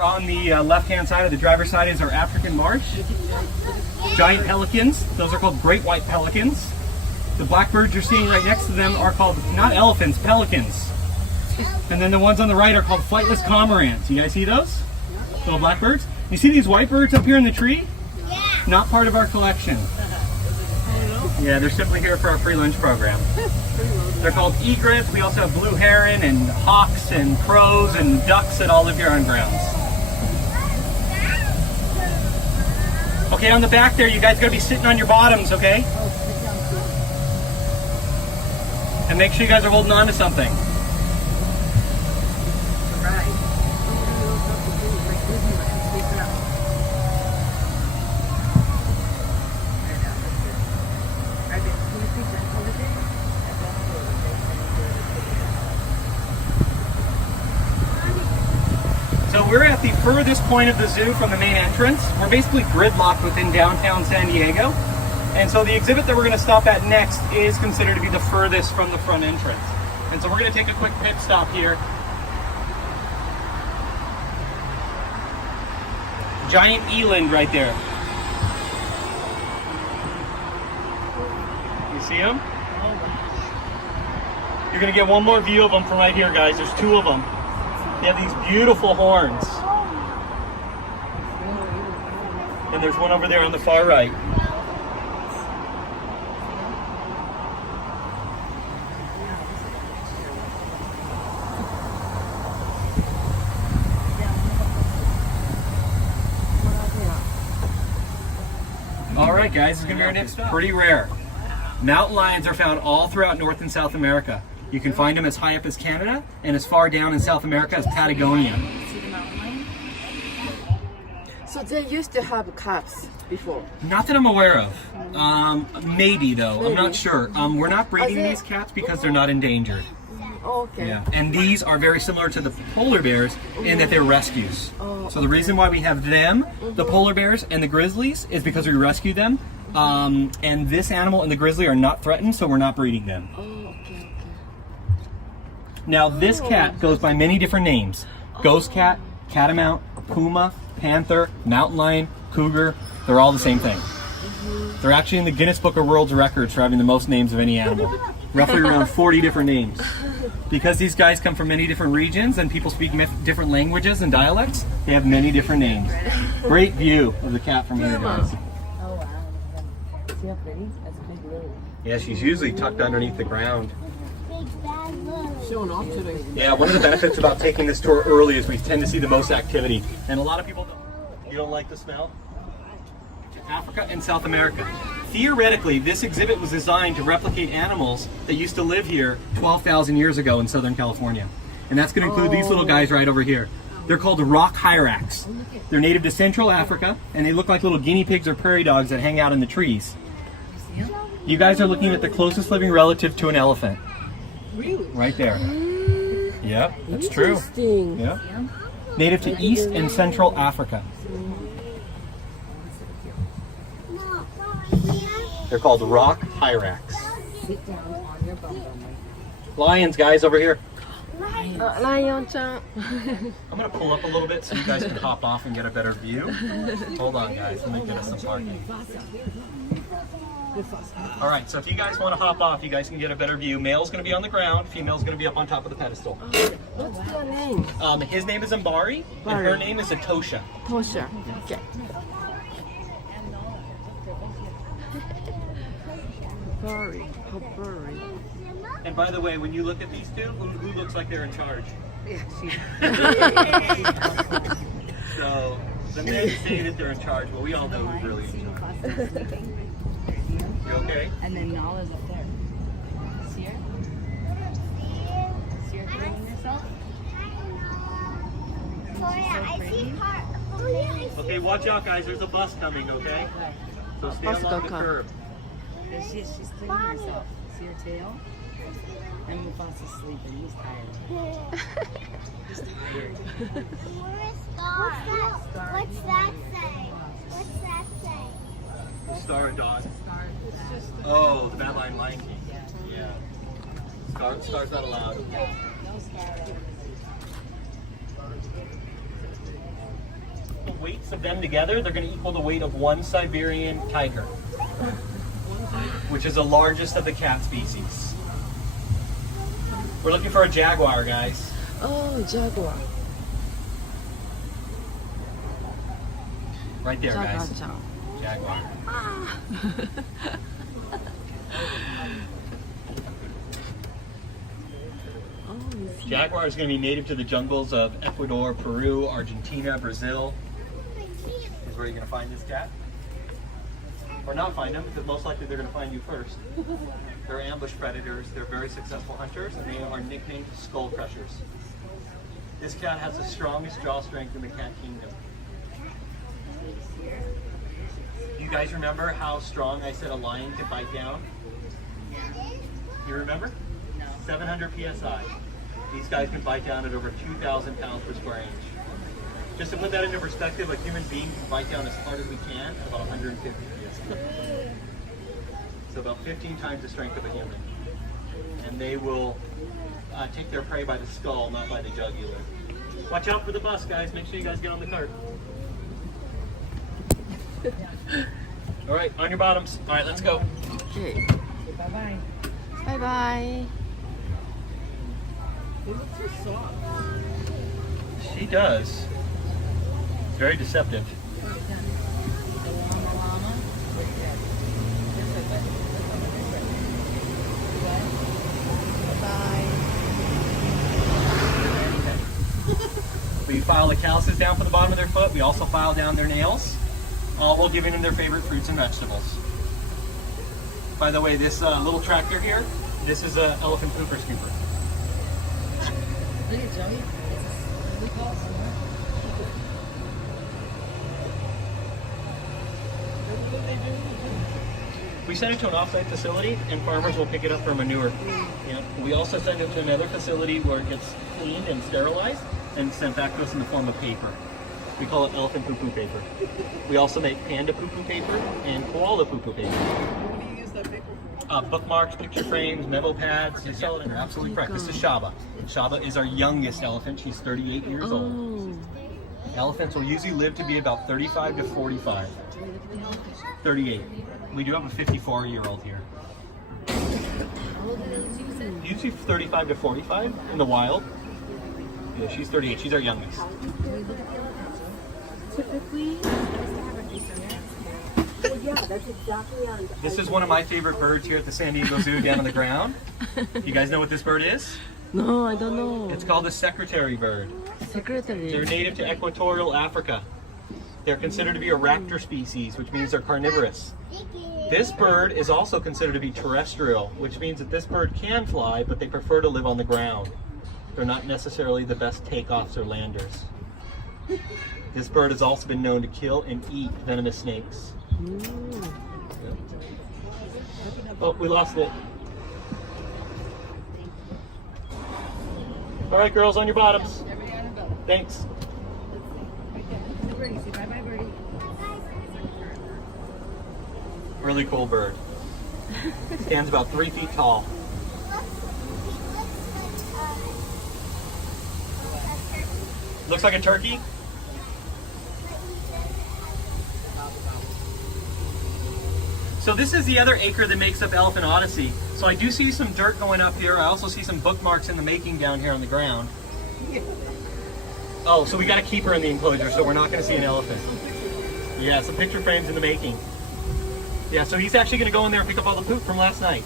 On the left-hand side of the driver's side is our African marsh. Giant pelicans. Those are called great white pelicans. The blackbirds you're seeing right next to them are called, not elephants, pelicans. And then the ones on the right are called flightless cormorants. You guys see those? Little blackbirds. You see these white birds up here in the tree? Yeah. Not part of our collection. Yeah, they're simply here for our free lunch program. They're called egrets. We also have blue heron and hawks and crows and ducks that all live here on grounds. Okay, on the back there, you guys gotta be sitting on your bottoms, okay? And make sure you guys are holding on to something. So we're at the furthest point of the zoo from the main entrance. We're basically gridlocked within downtown San Diego. And so the exhibit that we're going to stop at next is considered to be the furthest from the front entrance. And so we're going to take a quick pit stop here. Giant eland right there. You see him? You're going to get one more view of them from right here, guys. There's two of them. They have these beautiful horns. And there's one over there on the far right. All right, guys, this is going to be our next stop. Pretty rare. Mountain lions are found all throughout North and South America. You can find them as high up as Canada and as far down in South America as Patagonia. So they used to have cats before? Not that I'm aware of. Maybe though. I'm not sure. We're not breeding these cats because they're not endangered. Okay. Yeah. And these are very similar to the polar bears in that they're rescues. So the reason why we have them, the polar bears and the grizzlies, is because we rescue them. And this animal and the grizzly are not threatened, so we're not breeding them. Now this cat goes by many different names. Ghost cat, catamount, puma, panther, mountain lion, cougar. They're all the same thing. They're actually in the Guinness Book of World Records for having the most names of any animal. Roughly around 40 different names. Because these guys come from many different regions and people speak different languages and dialects, they have many different names. Great view of the cat from here, guys. Oh wow. See how pretty? That's a big lily. Yeah, she's usually tucked underneath the ground. Showing off today. Yeah, one of the benefits about taking this tour early is we tend to see the most activity. And a lot of people don't. You don't like the smell? Africa and South America. Theoretically, this exhibit was designed to replicate animals that used to live here 12,000 years ago in Southern California. And that's going to include these little guys right over here. They're called rock hyrax. They're native to Central Africa, and they look like little guinea pigs or prairie dogs that hang out in the trees. You guys are looking at the closest living relative to an elephant. Really? Right there. Yep, that's true. Interesting. Yep. Native to East and Central Africa. They're called rock hyrax. Lions, guys, over here. Lion-chan. I'm going to pull up a little bit so you guys can hop off and get a better view. Hold on, guys. Let me get us some parking. All right, so if you guys want to hop off, you guys can get a better view. Male's going to be on the ground. Female's going to be up on top of the pedestal. What's their name? His name is Mbari, and her name is Atosha. Tosha. Okay. Furry. How furry. And by the way, when you look at these two, who looks like they're in charge? Yeah, So the men say that they're in charge, but we all know who's really in charge. You okay? And then Nala's up there. See her? See her cleaning herself? Okay, watch out, guys. There's a bus coming, okay? So stay along the curb. She's cleaning herself. See her tail? And Mufasa's sleeping. He's tired. He's tired. What's that say? What's that say? The Star and Dawn. Oh, the Badline Lion King. Yeah. Star's not allowed. No star. weights of them together, they're going to equal the weight of one Siberian tiger, which is the largest of the cat species. We're looking for a jaguar, guys. Oh, jaguar. Right there, guys. Jaguar. Jaguar. Jaguar is going to be native to the jungles of Ecuador, Peru, Argentina, Brazil. Is where you're going to find this cat. Or not find them, because most likely they're going to find you first. They're ambush predators, they're very successful hunters, and they are nicknamed skull crushers. This cat has the strongest jaw strength in the cat kingdom. You guys remember how strong I said a lion could bite down? You remember? No. 700 psi. These guys can bite down at over 2,000 pounds per square inch. Just to put that into perspective, a human being can bite down as hard as we can at about 150 psi. So about 15 times the strength of a human. And they will take their prey by the skull, not by the jugular. Watch out for the bus, guys. Make sure you guys get on the cart. All right, on your bottoms. All right, let's go. Okay. Bye-bye. Bye bye. They look so soft. She does. It's very deceptive. The llama. We file the calluses down from the bottom of their foot. We also file down their nails, all while giving them their favorite fruits and vegetables. By the way, this little tractor here, this is an elephant pooper scooper. Look at Joey. We call it somewhere. We send it to an off-site facility, and farmers will pick it up for manure. Yeah. We also send it to another facility where it gets cleaned and sterilized and sent back to us in the form of paper. We call it elephant poo-poo paper. We also make panda poo-poo paper and koala poo-poo paper. What do you use that paper for? Bookmarks, picture frames, memo pads. You sell it, and you're absolutely correct. This is Shaba. Shaba is our youngest elephant. She's 38 years old. Oh. Elephants will usually live to be about 35 to 45. 38. We do have a 54-year-old here. Usually 35 to 45 in the wild. Yeah, she's 38. She's our youngest. Typically, This is one of my favorite birds here at the San Diego Zoo down on the ground. You guys know what this bird is? no, I don't know. It's called the secretary bird. Secretary. They're native to equatorial Africa. They're considered to be a raptor species, which means they're carnivorous. This bird is also considered to be terrestrial, which means that this bird can fly, but they prefer to live on the ground. They're not necessarily the best takeoffs or landers. This bird has also been known to kill and eat venomous snakes. Mm. Oh, we lost it. All right, girls, on your bottoms. Everybody on a go. Thanks. Say birdie. Say bye-bye, birdie. Really cool bird. Stands about 3 feet tall. Looks like a turkey. So this is the other acre that makes up Elephant Odyssey. So I do see some dirt going up here. I also see some bookmarks in the making down here on the ground. Oh, so we got to keep her in the enclosure, so we're not going to see an elephant. Yeah, some picture frames in the making. Yeah, so he's actually going to go in there and pick up all the poop from last night.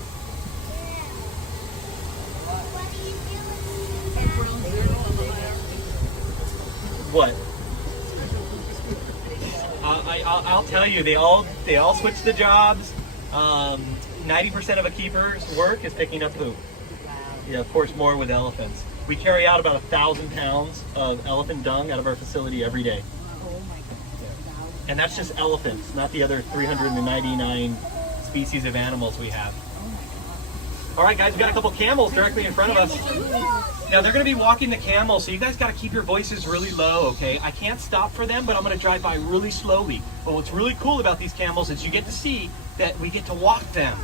What? I'll tell you, they all switch the jobs. 90% of a keeper's work is picking up poop. Yeah, of course, more with elephants. We carry out about 1,000 pounds of elephant dung out of our facility every day. And that's just elephants, not the other 399 species of animals we have. All right, guys, we got a couple camels directly in front of us. Now, they're going to be walking the camels, so you guys got to keep your voices really low, okay? I can't stop for them, but I'm going to drive by really slowly. But what's really cool about these camels is you get to see that we get to walk them.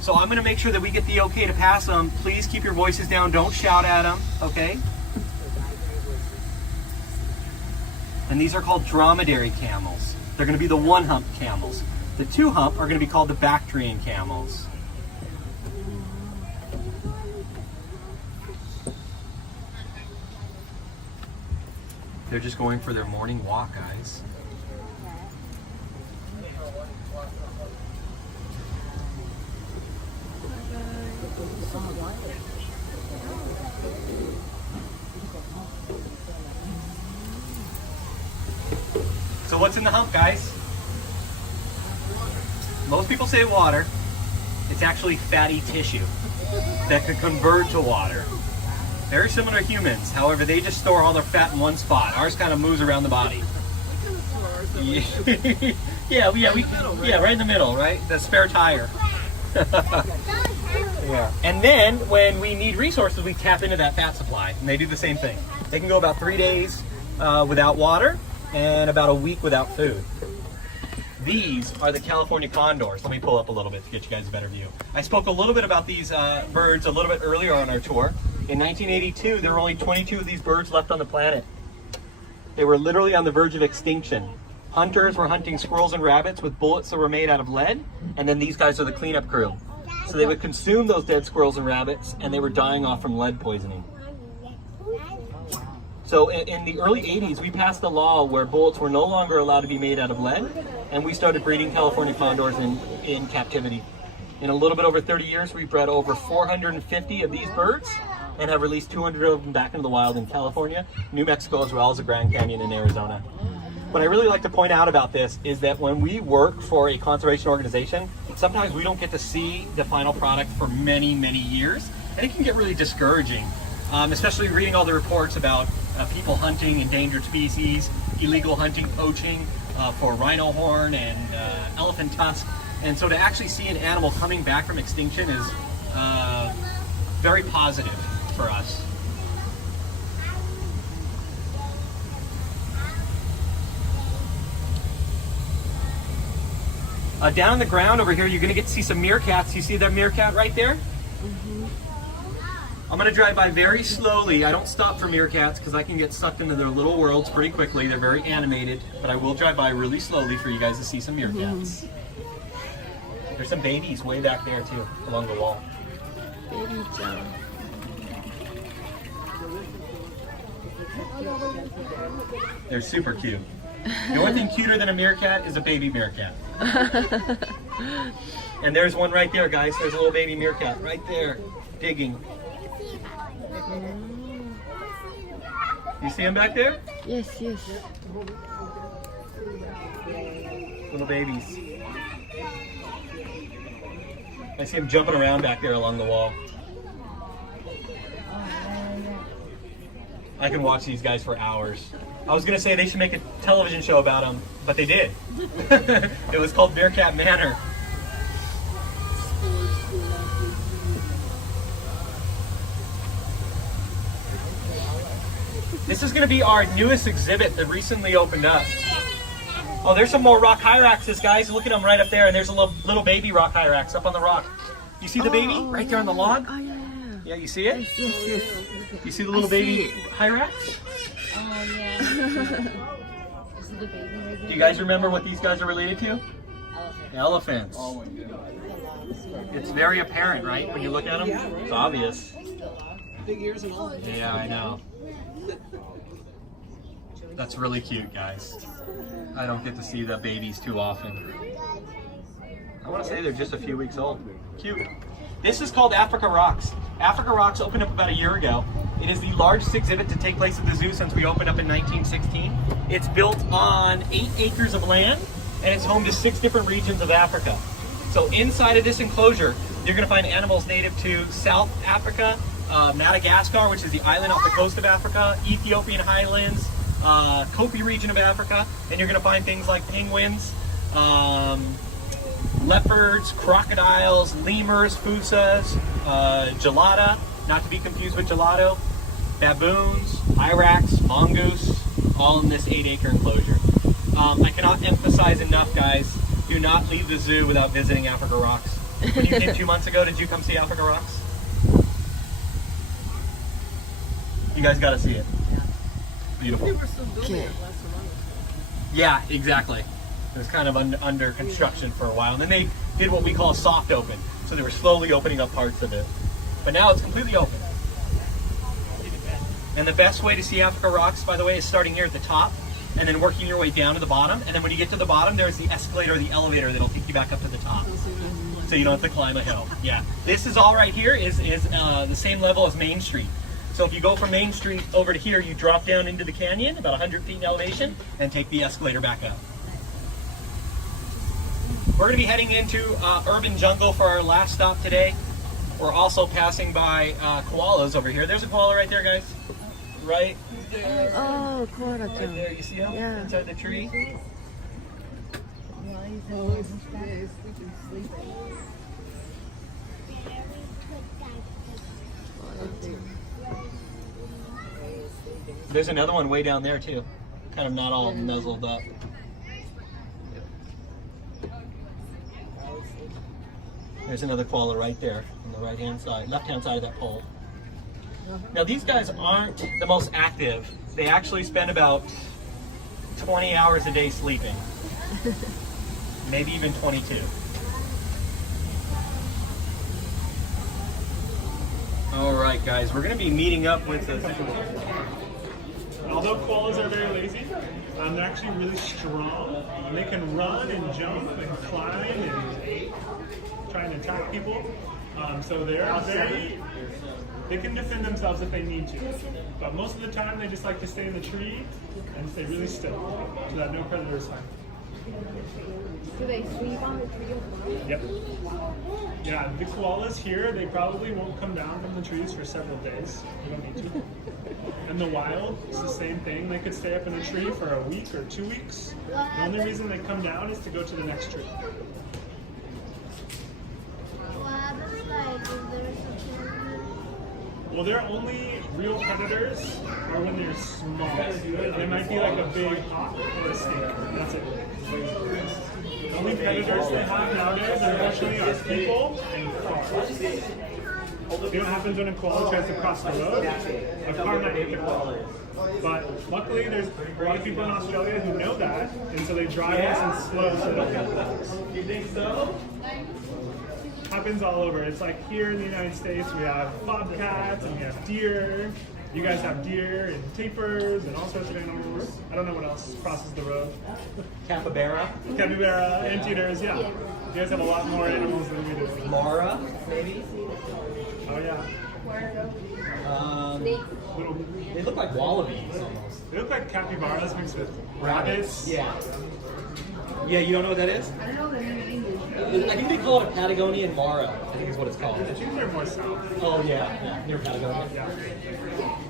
So I'm going to make sure that we get the okay to pass them. Please keep your voices down. Don't shout at them, okay? And these are called dromedary camels. They're going to be the one-hump camels. The two-hump are going to be called the Bactrian camels. They're just going for their morning walk, guys. So what's in the hump, guys? Most people say water. It's actually fatty tissue that could convert to water. Very similar to humans. However, they just store all their fat in one spot. Ours kind of moves around the body. Yeah, right in the middle, right? The spare tire. Yeah. And then when we need resources, we tap into that fat supply, and they do the same thing. They can go about 3 days without water and about a week without food. These are the California condors. Let me pull up a little bit to get you guys a better view. I spoke a little bit about these birds a little bit earlier on our tour. In 1982, there were only 22 of these birds left on the planet. They were literally on the verge of extinction. Hunters were hunting squirrels and rabbits with bullets that were made out of lead, and then these guys are the cleanup crew. So they would consume those dead squirrels and rabbits, and they were dying off from lead poisoning. So in the early 80s, we passed a law where bullets were no longer allowed to be made out of lead, and we started breeding California condors in captivity. In a little bit over 30 years, we've bred over 450 of these birds and have released 200 of them back into the wild in California, New Mexico, as well as the Grand Canyon in Arizona. What I really like to point out about this is that when we work for a conservation organization, sometimes we don't get to see the final product for many, many years, and it can get really discouraging, especially reading all the reports about people hunting endangered species, illegal hunting, poaching for rhino horn and elephant tusk. And so to actually see an animal coming back from extinction is very positive for us. Down on the ground over here, you're going to get to see some meerkats. You see that meerkat right there? Mm-hmm. I'm going to drive by very slowly. I don't stop for meerkats because I can get sucked into their little worlds pretty quickly. They're very animated, but I will drive by really slowly for you guys to see some meerkats. Mm-hmm. There's some babies way back there too, along the wall. Baby Joe. They're super cute. The only thing cuter than a meerkat is a baby meerkat. And there's one right there, guys. There's a little baby meerkat right there, digging. You see him back there? Yes, yes. Little babies. I see him jumping around back there along the wall. I can watch these guys for hours. I was going to say they should make a television show about them, but they did. It was called Meerkat Manor. This is going to be our newest exhibit that recently opened up. Oh, there's some more rock hyraxes, guys. Look at them right up there, and there's a little baby rock hyrax up on the rock. You see the baby right there on the log? Oh, yeah. Yeah, you see it? Yes, yes. You see the little baby hyrax? Oh, yeah. Is it the baby right there? Do you guys remember what these guys are related to? Elephants. It's very apparent, right? When you look at them, it's obvious. Big ears and all. Yeah, I know. That's really cute, guys. I don't get to see the babies too often. I want to say they're just a few weeks old. Cute. This is called Africa Rocks. Africa Rocks opened up about a year ago. It is the largest exhibit to take place at the zoo since we opened up in 1916. It's built on 8 acres of land, and it's home to 6 different regions of Africa. So inside of this enclosure, you're going to find animals native to South Africa, Madagascar, which is the island off the coast of Africa, Ethiopian highlands, Kopi region of Africa, and you're going to find things like penguins, leopards, crocodiles, lemurs, fusas, gelada, not to be confused with gelato, baboons, hyrax, mongoose, all in this 8-acre enclosure. I cannot emphasize enough, guys, do not leave the zoo without visiting Africa Rocks. When you came 2 months ago, did you come see Africa Rocks? You guys got to see it. Beautiful. They were still building it last month. Yeah, exactly. It was kind of under construction for a while. And then they did what we call a soft open. So they were slowly opening up parts of it. But now it's completely open. And the best way to see Africa Rocks, by the way, is starting here at the top and then working your way down to the bottom. And then when you get to the bottom, there's the escalator or the elevator that'll take you back up to the top. So you don't have to climb a hill. Yeah. This is all right here is the same level as Main Street. So if you go from Main Street over to here, you drop down into the canyon, about 100 feet in elevation, and take the escalator back up. We're going to be heading into urban jungle for our last stop today. We're also passing by koalas over here. There's a koala right there, guys. Right there. Oh, koala Right there. You see him? Yeah. Inside the tree. There's another one way down there too. Kind of not all nuzzled up. There's another koala right there on the right-hand side, left-hand side of that pole. Now these guys aren't the most active. They actually spend about 20 hours a day sleeping. Maybe even 22. All right, guys, we're going to be meeting up with the... Although koalas are very lazy, they're actually really strong. They can run and jump and climb and try and attack people. So they can defend themselves if they need to. But most of the time, they just like to stay in the tree and stay really still so that no predators find them. Do they sleep on the tree as well? Yep. Yeah, the koalas here, they probably won't come down from the trees for several days. You don't need to. In the wild, it's the same thing. They could stay up in a tree for a week or 2 weeks. The only reason they come down is to go to the next tree. What happens like if there's a predator? Well, their only real predators are when they're small. They might be like a big hawk or a snake. That's it. The only predators they have nowadays, unfortunately, are people and cars. See what happens when a koala tries to cross the road? A car might hit the koala. But luckily, there's a lot of people in Australia who know that, and so they drive nice and slow so they don't hit cars. You think so? Happens all over. It's like here in the United States, we have bobcats and we have deer. You guys have deer and tapirs and all sorts of animals. I don't know what else crosses the road. Capybara. Capybara, anteaters, yeah. You guys have a lot more animals than we do. Mara, maybe? Oh yeah. Little, They look like wallabies almost. they look like capybaras mixed with rabbits. Yeah. Yeah, you don't know what that is? I don't know the name in English. I think they call it a Patagonian Mara. I think is what it's called. I think they're more south. Oh yeah, near Patagonia.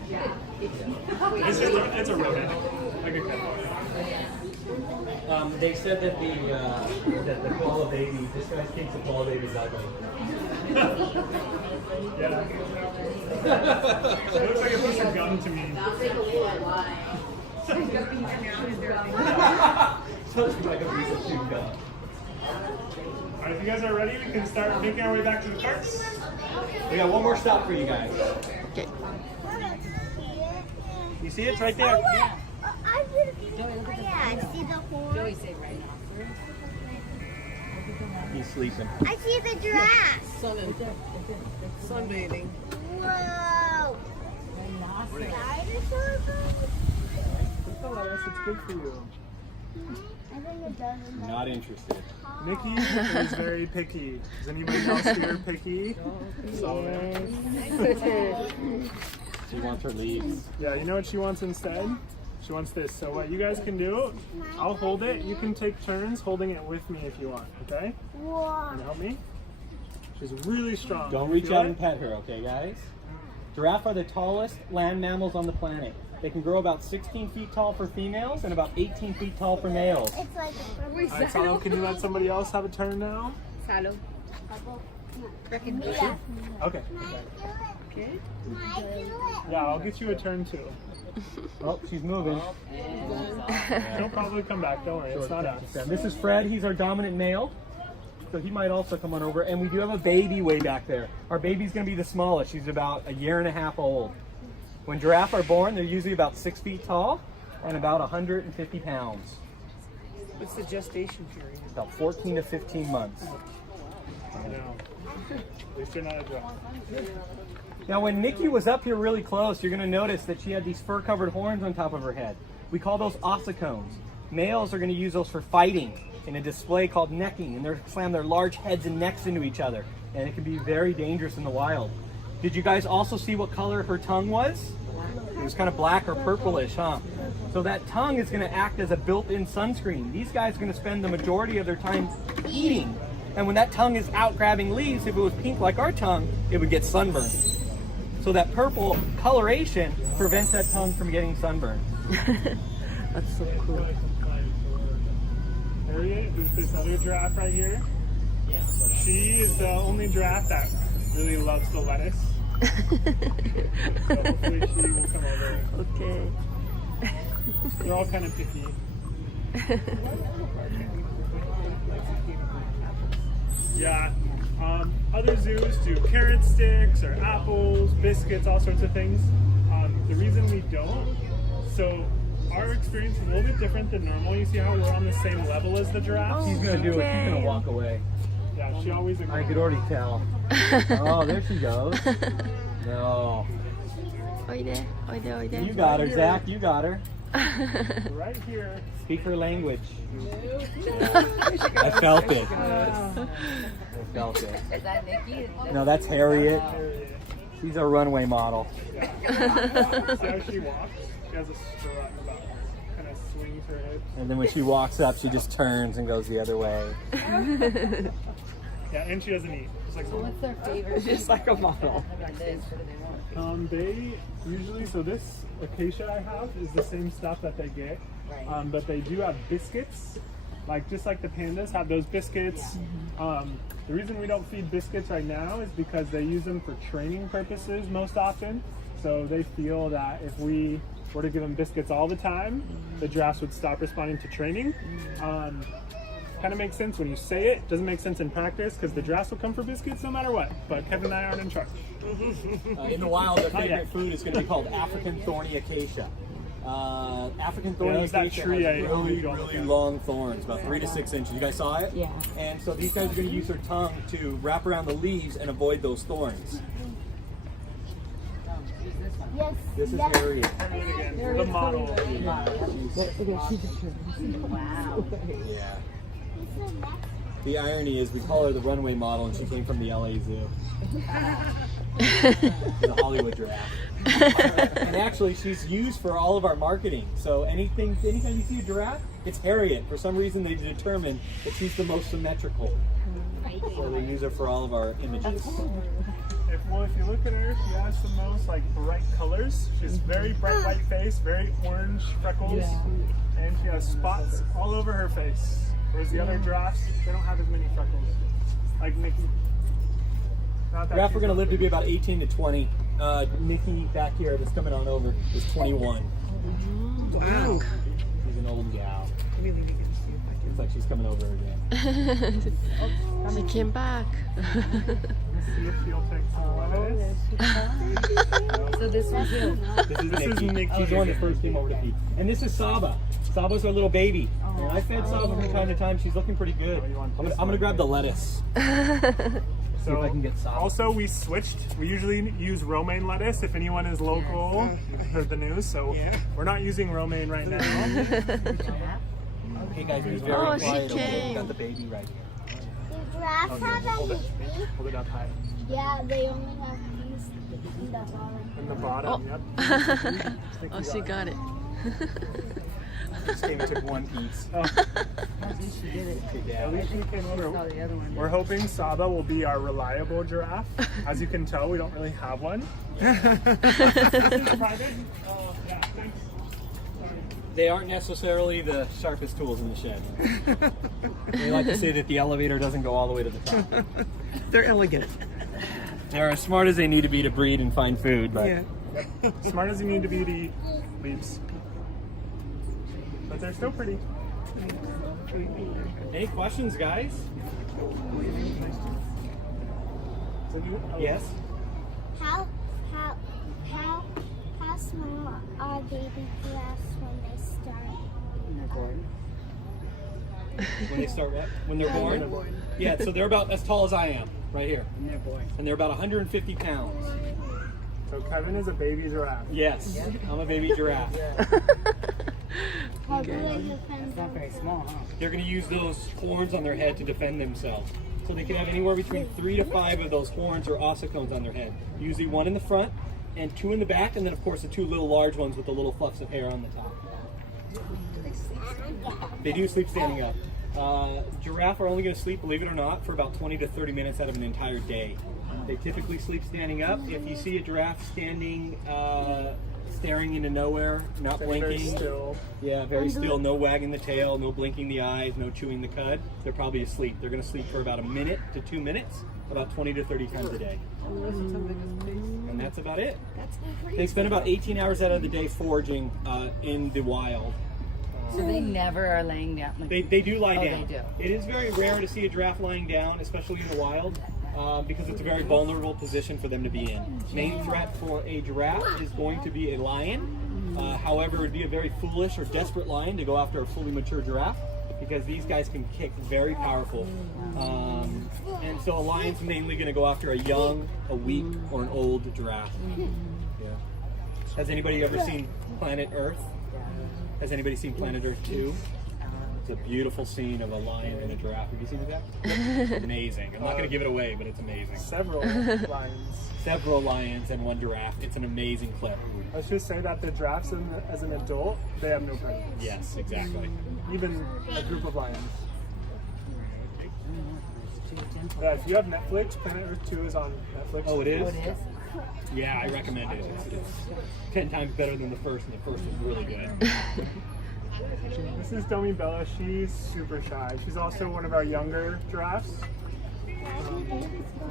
Yeah. It's a rodent, like a capybara. They said that the koala baby, this guy thinks the koala baby's ugly. Yeah. It looks like a piece of gum to me. Sounds like a piece of chewed gum. Alright, if you guys are ready, we can start making our way back to the parks. We got one more stop for you guys. Okay. You see it? It's right there. Oh, I see the horn. Joey say right now. He's sleeping. I see the giraffe. Sunbathing. Whoa. Dinosaur? It's good for you. I think it doesn't. Not interested. Nikki is very picky. Is anybody else here picky? She wants her leaves. Yeah, you know what she wants instead? She wants this. So what you guys can do, I'll hold it. You can take turns holding it with me if you want, okay? Whoa. Can you help me? She's really strong. Don't reach out and pet her, okay, guys? Giraffe are the tallest land mammals on the planet. They can grow about 16 feet tall for females and about 18 feet tall for males. It's like a Alright, Salo, can you let somebody else have a turn now? Salo. Yeah. Okay. Can I do it? Yeah, I'll get you a turn too. Oh, she's moving. She'll probably come back. Don't worry, it's not us. This is Fred. He's our dominant male. So he might also come on over. And we do have a baby way back there. Our baby's going to be the smallest. She's about 1.5 years old. When giraffe are born, they're usually about 6 feet tall and about 150 pounds. What's the gestation period? About 14 to 15 months. I know. At least they're not a giraffe. Now, when Nikki was up here really close, you're going to notice that she had these fur-covered horns on top of her head. We call those ossicones. Males are going to use those for fighting in a display called necking, and they're slam their large heads and necks into each other, and it can be very dangerous in the wild. Did you guys also see what color her tongue was? It was kind of black or purplish, huh? So that tongue is going to act as a built-in sunscreen. These guys are going to spend the majority of their time eating, and when that tongue is out grabbing leaves, if it was pink like our tongue, it would get sunburned. So that purple coloration prevents that tongue from getting sunburned. That's so cool. Harriet is this other giraffe right here. She is the only giraffe that really loves the lettuce. So hopefully she will come over. Okay. They're all kind of picky. Yeah. Other zoos do carrot sticks or apples, biscuits, all sorts of things. The reason we don't, so our experience is a little bit different than normal. You see how we're on the same level as the giraffes? She's going to do it. She's going to walk away. Yeah, she always agrees. I could already tell. Oh, there she goes. No. You got her, Zach. You got her. Right here. Speak her language. I felt it. I felt it. Is that Nikki? No, that's Harriet. She's a runway model. See how she walks? She has a strut about her. Kind of swings her hips. And then when she walks up, she just turns and goes the other way. Yeah, and she doesn't eat. Just like What's their favorite? Just like a model. They usually, so this acacia I have is the same stuff that they get, but they do have biscuits, just like the pandas have those biscuits. The reason we don't feed biscuits right now is because they use them for training purposes most often. So they feel that if we were to give them biscuits all the time, the giraffes would stop responding to training. Kind of makes sense when you say it, doesn't make sense in practice because the giraffes will come for biscuits no matter what, but Kevin and I aren't in charge. In the wild, their favorite food is going to be called African thorny acacia. African thorny acacia has really long thorns, about 3 to 6 inches. You guys saw it? Yeah. And so these guys are going to use their tongue to wrap around the leaves and avoid those thorns. Yes. This is yes. Harriet. The model. Wow. Yeah. The irony is we call her the runway model and she came from the LA Zoo. The Hollywood giraffe. And actually she's used for all of our marketing. So anytime you see a giraffe, it's Harriet. For some reason they determined that she's the most symmetrical. So they use her for all of our images. If you look at her, she has the most bright colors. She has very bright white face, very orange freckles, and she has spots all over her face. Whereas the other giraffes, they don't have as many freckles. Like Nikki. Giraffe are going to live to be about 18 to 20. Nikki back here that's coming on over is 21. Wow. She's an old gal. Really need to see if I can. It's like she's coming over again. She came back. Let's see if she'll take some lettuce. So this was you. This is Nikki. She's the one that first came over to feed. And this is Saba. Saba's our little baby. And I fed Saba from time to time. She's looking pretty good. I'm gonna grab the lettuce. See if I can get Saba. Also, we switched. We usually use romaine lettuce if anyone is local. Heard the news, so we're not using romaine right now. Okay, guys, be very Oh, she quiet. We came. got the baby right here. Do giraffes have a baby? Hold it up high. Yeah, they only have these in the bottom. In the bottom, yep. Oh, she got it. Just came and took one piece. Oh, She did it. at least she came Saw over. the other one. We're hoping Saba will be our reliable giraffe. As you can tell, we don't really have one. Private? Oh, yeah, thanks. They aren't necessarily the sharpest tools in the shed. They like to say that the elevator doesn't go all the way to the top. They're elegant. They're as smart as they need to be to breed and find food, but Yeah. smart as you need to be to eat leaves. But they're still pretty. Any questions, guys? So Yes? How small are baby giraffes when they start? when they start when they're born. Yeah, so they're about as tall as I am, right here. And they're born. And they're about 150 pounds. So Kevin is a baby giraffe. Yes, I'm a baby giraffe. How do I defend It's not very small, huh? They're going to use those horns on their head to defend themselves. So they can have anywhere between 3 to 5 of those horns or ossicones on their head. Usually 1 in the front and 2 in the back, and then of course the 2 little large ones with the little fluffs of hair on the top. They do sleep standing up. Giraffe are only going to sleep, believe it or not, for about 20 to 30 minutes out of an entire day. They typically sleep standing up. If you see a giraffe standing, staring into nowhere, not blinking, Very still. yeah, very still, no wagging the tail, no blinking the eyes, no chewing the cud, they're probably asleep. They're going to sleep for about 1 minute to 2 minutes, about 20 to 30 times a day. And that's about it. They spend about 18 hours out of the day foraging in the wild. So they never are laying down. Like, They do lie Oh, down. they do. It is very rare to see a giraffe lying down, especially in the wild, because it's a very vulnerable position for them to be in. Main threat for a giraffe is going to be a lion. However, it would be a very foolish or desperate lion to go after a fully mature giraffe, because these guys can kick very powerful. And so a lion's mainly going to go after a young, a weak, or an old giraffe. Yeah. Has anybody ever seen Planet Earth? Has anybody seen Planet Earth 2? It's a beautiful scene of a lion and a giraffe. Have you seen that? Amazing. I'm not going to give it away, but it's amazing. Several lions. Several lions and 1 giraffe. It's an amazing clip. Let's just say that the giraffes, as an adult, they have no predators. Yes, exactly. Even a group of lions. it's too gentle. Yeah, if you have Netflix, Planet Earth 2 is on Netflix. Oh, it is? Oh, it is? Yeah, I recommend it. It's 10 times better than the first, and the first is really good. This is Domi Bella. She's super shy. She's also one of our younger giraffes.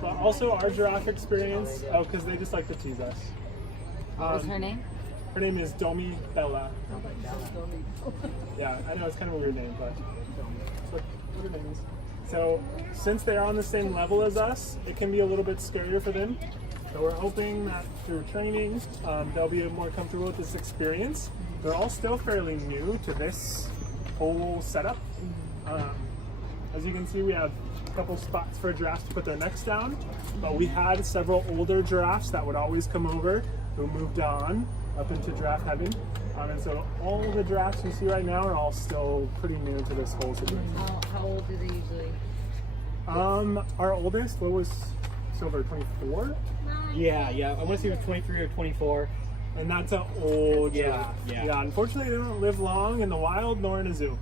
But also our giraffe experience, because they just like to tease us. What's her name? Her name is Domi Bella. Yeah, I know it's kind of a weird name, but that's what her name is. So since they are on the same level as us, it can be a little bit scarier for them. So we're hoping that through training, they'll be more comfortable with this experience. They're all still fairly new to this whole setup. As you can see, we have a couple spots for giraffes to put their necks down, but we had several older giraffes that would always come over who moved on up into giraffe heaven. And so all the giraffes you see right now are all still pretty new to this whole situation. How old do they usually? Our oldest, what was Silver, 24? Yeah. I want to say it was 23 or 24. And that's an old Yeah, giraffe. yeah. Unfortunately, they don't live long in the wild nor in a zoo.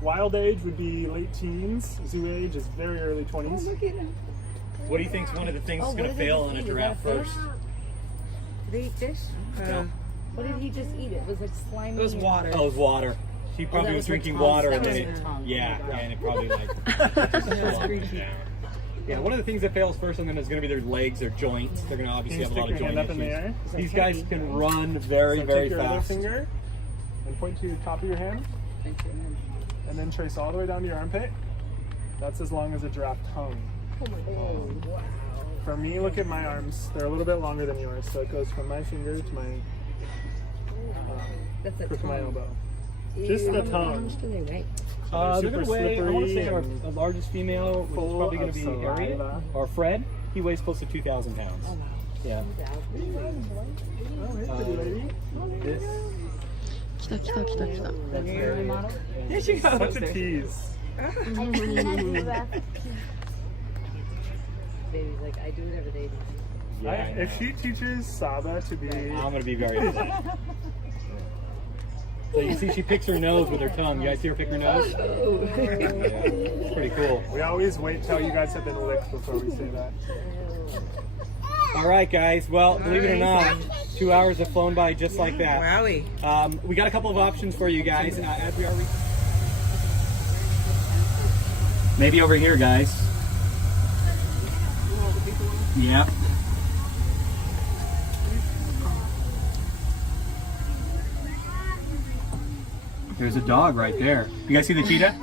Wild age would be late teens. Zoo age is very early 20s. Look at him. What do you think is one of the things Oh, that's going what to did they fail just on a eat? Is giraffe that a fish? first? Did they eat fish? No. What did he just eat? It was like slimy. It was water. Oh, it was water. She probably that was was her drinking tongue. water That and then was it, her tongue. yeah, and it probably like just slowed it down. Yeah, one of the things that fails first on them is going to be their legs, their joints. They're going to Can obviously you have a stick lot your of hand joint up in the air? issues. These guys can run very, So very take your other fast. finger and point to the top of your hand, and then trace all the way down to your armpit. That's as long as a giraffe tongue. For me, look at my arms. They're a little bit longer than yours, so it goes from my finger to my That's a to my tongue. elbow. Just the How tongue. much do they weigh? They're super going to weigh, I want to say slippery our and largest female, which is full probably going of to be Harriet, saliva. or Fred. He weighs close to 2,000 pounds. Oh, wow. Yeah. Oh, hey, pretty lady. This, 来た来た来た来た。 that's You're Harriet. a model? There she goes. Such a tease. I've seen a giraffe. Baby's like, I do whatever they do. Yeah, I If know. she teaches Saba to be I'm going to be very upset. So you see she picks her nose with her tongue. You guys see her pick her nose? Yeah, it's pretty cool. We always wait till you guys have been licked before we say that. All right, guys. Well, believe it or not, 2 hours have flown by just like that. Wowie. We got a couple of options for you guys as we are. Maybe over here, guys. Yep. There's a dog right there. You guys see the cheetah?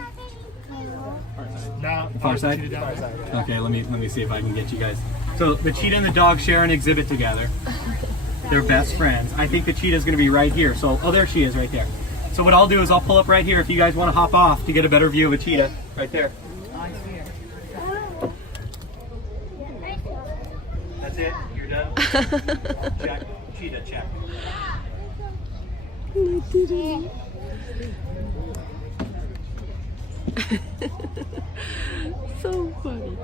Now, Far side? Okay, let me see if I can get you guys. So the cheetah and the dog share an exhibit together. They're best friends. I think the cheetah is going to be right here. So, oh, there she is, right there. So what I'll do is I'll pull up right here if you guys want to hop off to get a better view of a cheetah. Right there. That's it. You're done. Check. Cheetah check. So funny.